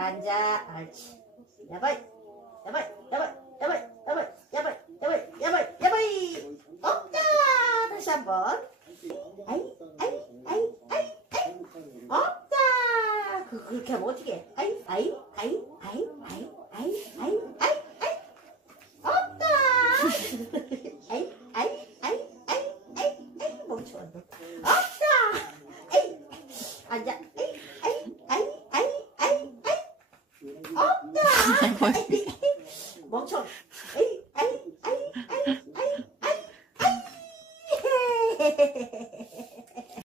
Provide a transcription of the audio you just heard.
앉아. 옳지. 야바이. 야바이. 야바이. 야바이. 야바이. 야바이. 야바이. 야바이. 야바이. 없다. 다시 한번. 아이. 아이. 아이. 아이. 아이. 없다. 그렇게 하면 어떻게 해? 아이. 아이. 아이. 아이. 아이. 아이. 아이. 아이. 아이. 없다. 아이. 아이. 아이. 아이. 아이. 아이. 멈춰. 없다. 아이. 앉아. 아이. 아이. 아이. 아이. 아이. 아이. 없다.